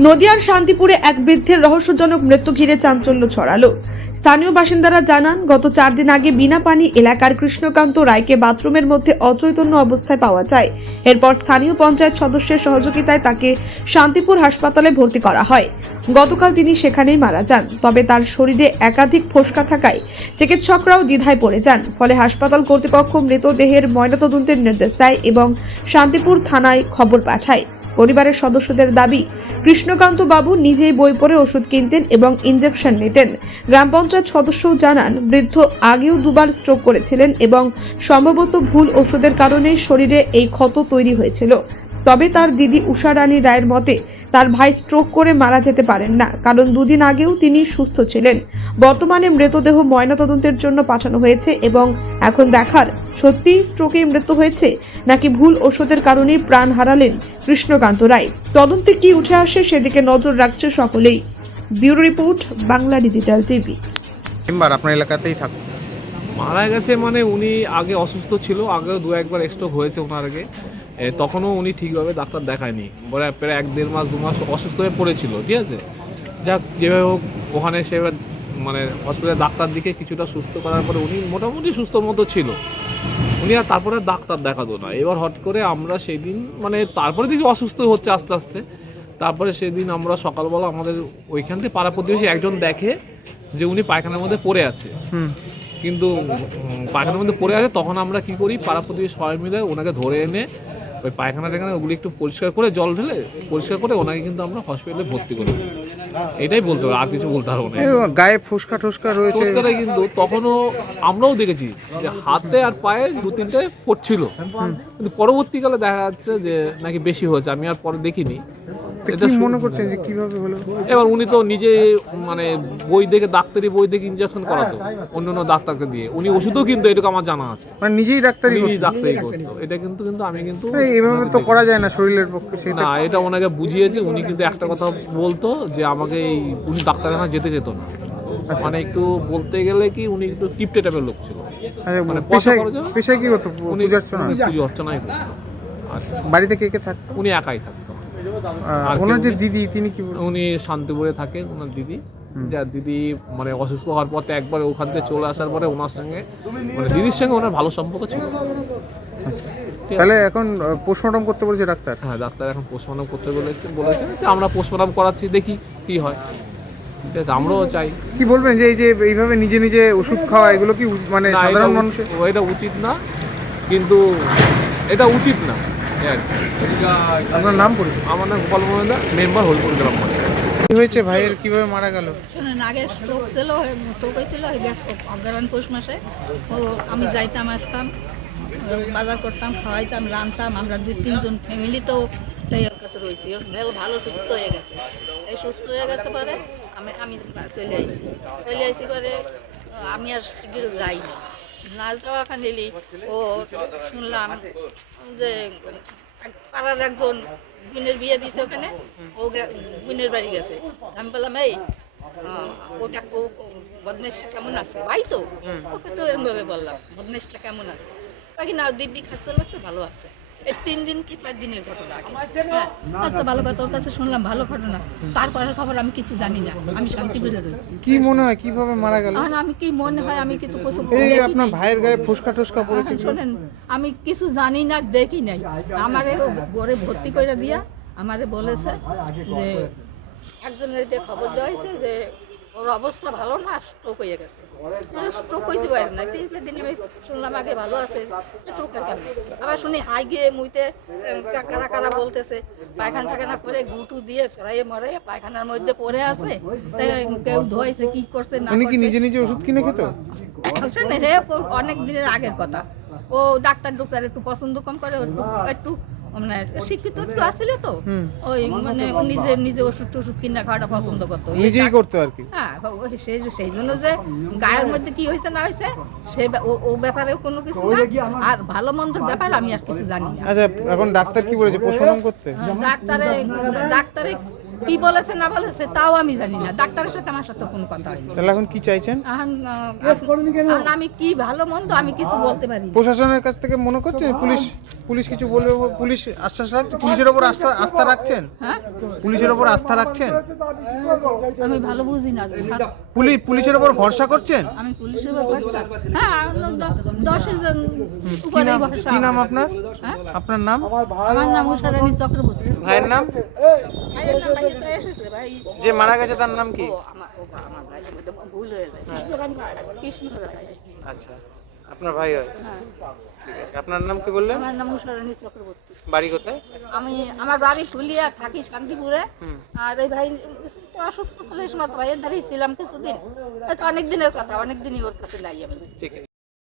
নদিয়ার শান্তিপুরে এক বৃদ্ধের রহস্যজনক মৃত্যু ঘিরে চাঞ্চল্য ছড়ালো। স্থানীয় বাসিন্দারা জানান, গত চার দিন আগে বিনা পানি এলাকার কৃষ্ণকান্ত রায়কে বাথরুমের মধ্যে অচৈতন্য অবস্থায় পাওয়া যায়। এরপর স্থানীয় পঞ্চায়েত সদস্যের সহযোগিতায় তাকে শান্তিপুর হাসপাতালে ভর্তি করা হয়। গতকাল তিনি সেখানেই মারা যান, তবে তার শরীরে একাধিক ফোসকা থাকায় চিকিৎসকরাও দ্বিধায় পড়ে যান। ফলে হাসপাতাল কর্তৃপক্ষ মৃতদেহের ময়নাতদন্তের নির্দেশ দেয় এবং শান্তিপুর থানায় খবর পাঠায়। পরিবারের সদস্যদের দাবি, কৃষ্ণকান্ত বাবু নিজেই বই পড়ে ওষুধ কিনতেন এবং ইঞ্জেকশন নিতেন। গ্রাম পঞ্চায়েত সদস্যও জানান, বৃদ্ধ আগেও দুবার স্ট্রোক করেছিলেন এবং সম্ভবত ভুল ওষুধের কারণেই শরীরে এই ক্ষত তৈরি হয়েছিল। তবে তার দিদি উষা রানী রায়ের মতে, তার ভাই স্ট্রোক করে মারা যেতে পারেন না, কারণ দুদিন আগেও তিনি সুস্থ ছিলেন। বর্তমানে মৃতদেহ ময়নাতদন্তের জন্য পাঠানো হয়েছে এবং এখন দেখার সত্যিই স্ট্রোকে মৃত্যু হয়েছে নাকি ভুল ওষুধের কারণেই প্রাণ হারালেন কৃষ্ণকান্ত রায়? তদন্তে কি উঠে আসে সেদিকে নজর রাখছে সকলেই। Bureau report Bangla digital TV. Member আপনার এলাকাতেই থাকতো মারা গেছে মানে উনি আগে অসুস্থ ছিল আগেও দু একবার স্ট্রোক হয়েছে ওনার আগে। তখনও উনি ঠিকভাবে ডাক্তার দেখায়নি। পরে প্রায় এক দেড় মাস দু মাস অসুস্থ হয়ে পড়েছিল ঠিক আছে? যাক যেভাবে হোক ওখানে সেভাবে মানে হসপিটালে ডাক্তার দিকে কিছুটা সুস্থ করার পরে উনি মোটামুটি সুস্থ মতো ছিল। উনি আর তারপরে ডাক্তার দেখাতো না। এবার হট করে আমরা সেই দিন মানে তারপরে দেখি অসুস্থ হচ্ছে আস্তে আস্তে। তারপরে সেদিন আমরা সকালবেলা আমাদের ওইখান থেকে পাড়া প্রতিবেশী একজন দেখে যে উনি পায়খানার মধ্যে পড়ে আছে। হুম। কিন্তু পায়খানার মধ্যে পড়ে আছে তখন আমরা কি করি পাড়া প্রতিবেশী সবাই মিলে ওনাকে ধরে এনে ওই পায়খানা টায়খানা ওগুলি একটু পরিষ্কার করে জল ঢেলে পরিষ্কার করে ওনাকে কিন্তু আমরা হসপিটালে ভর্তি করি এটাই বলতে হবে আর কিছু বলতে পারব না গায়ে ফুসকা টুসকা রয়েছে। পরিষ্কারে কিন্তু তখনও আমরাও দেখেছি যে হাতে আর পায়ে দু তিনটে পড়ছিল। কিন্তু পরবর্তীকালে দেখা যাচ্ছে যে নাকি বেশি হয়েছে আমি আর পরে দেখিনি। কি মনে করছেন যে কীভাবে হলো? এবার উনি তো নিজে মানে বই দেখে ডাক্তারি বই দেখে ইনজেকশন করাতো অন্য অন্য ডাক্তারকে দিয়ে। উনি ওষুধও কিন্তু এটুকু আমার জানা আছে। মানে নিজেই ডাক্তারি নিজেই ডাক্তারি করতো। এটা কিন্তু কিন্তু আমি কিন্তু এভাবে তো করা যায় না শরীরের পক্ষে সেটা না এটা ওনাকে বুঝিয়েছি। উনি কিন্তু একটা কথা বলতো যে আমাকে এই উনি ডাক্তারখানা যেতে যেত না। মানে একটু বলতে গেলে কি উনি একটু কিপটে টাইপের লোক ছিল। আচ্ছা মানে পেশায় পেশায় কি হতো উনি পূজার জন্য পুজো অর্চনাই করতো। বাড়িতে কে কে থাকতো? উনি একাই থাকতো। ওনার যে দিদি তিনি কি উনি শান্তিপুরে থাকে ওনার দিদি। যার দিদি মানে অসুস্থ হওয়ার পর তো একবার ওখান থেকে চলে আসার পরে ওনার সঙ্গে মানে দিদির সঙ্গে ওনার ভালো সম্পর্ক ছিল। তাহলে এখন পোস্টমর্টম করতে বলেছে ডাক্তার? হ্যাঁ ডাক্তার এখন পোস্টমর্টম করতে বলেছে বলেছে তো আমরা পোস্টমর্টম করাচ্ছি দেখি কি হয়। ঠিক আছে আমরাও চাই। কি বলবেন যে এই যে এইভাবে নিজে নিজে ওষুধ খাওয়া এগুলো কি মানে সাধারণ মানুষের এটা উচিত না কিন্তু এটা উচিত না। আপনার নাম পরিচয়? আমার নাম গোপাল মহিলা মেম্বার হরিপুর গ্রাম পঞ্চায়েত। কি হয়েছে? ভাইয়ের কীভাবে মারা গেল? শোনেন আগে স্ট্রোক ছিল স্ট্রোক হয়েছিল অজ্ঞান পৌষ মাসে। ও আমি যাইতাম আসতাম বাজার করতাম খাওয়াইতাম রানতাম আমরা দুই তিনজন ফ্যামিলি তো তাই ওর কাছে রয়েছি। ভালো সুস্থ হয়ে গেছে। এই সুস্থ হয়ে গেছে পরে আমি আমি চলে আইছি। চলে আইসি পরে আমি আর শিগগির যাই না না যাওয়া খানিলি ও শুনলাম যে পাড়ার একজন বোনের বিয়ে দিয়েছে ওখানে ও বোনের বাড়ি গেছে। আমি বললাম এই ওটা ও ও বদমেশটা কেমন আছে? ভাই তো? ওকে তো এরমভাবে বললাম বদমেশটা কেমন আছে? তাকে না দিব্যি খাচ্ছে লাগছে ভালো আছে। এই তিন দিন কি চার দিনের ঘটনা আগে? হ্যাঁ। আচ্ছা ভালো কথা ওর কাছে শুনলাম ভালো ঘটনা। তারপরের খবর আমি কিছু জানি না। আমি শান্তিপুরে রয়েছি। কি মনে হয় কীভাবে মারা গেল? আমি কি মনে হয় আমি কিছু কিছু এই আপনার। ভাইয়ের গায়ে ফুসকা টুসকা পড়েছে শোনেন আমি কিছু জানি না দেখি নাই। আমারে ঘরে ভর্তি করে দিয়া আমারে বলেছে যে একজনের খবর দেওয়া হয়েছে যে ওর অবস্থা ভালো না স্ট্রোক হয়ে গেছে। মানে স্ট্রোক হইতে পারে না। ঠিক আমি শুনলাম আগে ভালো আছে স্ট্রোক কেন আবার শুনি হাই গিয়ে মুইতে কারা কারা বলতেছে পায়খানা টাখানা করে গুটু দিয়ে সরাইয়ে মরাইয়ে পায়খানার মধ্যে পড়ে আছে কেউ ধোয়াইছে কি করছে না উনি কি নিজে নিজে ওষুধ কিনে খেত? রে অনেক দিনের আগের কথা। ও ডাক্তার ডাক্তার একটু পছন্দ কম করে একটু একটু মানে শিক্ষিত একটু আছিল তো। ওই মানে নিজের নিজে নিজে ওষুধ টষুধ কিনা খাওয়াটা পছন্দ করতো। নিজেই করতো আর কি। হ্যাঁ সেই সেই জন্য যে গায়ের মধ্যে কি হয়েছে না হয়েছে সে ও- ও ব্যাপারে কোনো কিছু না। আর ভালো মন্দর ব্যাপার আমি আর কিছু জানি না। আচ্ছা এখন ডাক্তার কি বলেছে? পোস্টমর্টম করতে? ডাক্তারে ডাক্তারে কি বলেছে না বলেছে তাও আমি জানি না। ডাক্তারের সাথে আমার সাথে কোনো কথা হয়নি। তাহলে এখন কি চাইছেন? এখন, আমি কি ভালো মন্দ আমি কিছু বলতে পারি প্রশাসনের কাছ থেকে মনে করছেন? পুলিশ পুলিশ কিছু বলবে? পুলিশ আশ্বাস রাখছে? পুলিশের ওপর আস্থা আস্থা রাখছেন? হ্যাঁ? পুলিশের ওপর আস্থা রাখছেন? আমি ভালো বুঝি না পুলিশ পুলিশের ওপর ভরসা করছেন? আমি পুলিশের ব্যাপার হ্যাঁ আমি দ- দশের জন কি উপরে নাম ভরসা কি নাম আপনার? হ্যাঁ? আপনার নাম? আমার নাম উষারানী চক্রবর্তী। ভাইয়ের নাম? ভাইয়ের নাম তো যে মারা গেছে তার নাম কি? ভুল হয়ে যায়। কৃষ্ণ আচ্ছা আপনার ভাই হয়? হ্যাঁ। ঠিক আছে আপনার নাম কি বললেন? আমার নাম উষারানী চক্রবর্তী। বাড়ি কোথায়? আমি আমার বাড়ি ফুলিয়া থাকি শান্তিপুরে। আর এই ভাই তো অসুস্থ ছিল সময় ভাইয়ের ধারেই ছিলাম কিছুদিন। হয়তো অনেক দিনের কথা অনেক দিনই ওর কাছে নাই আমি। ঠিক আছে।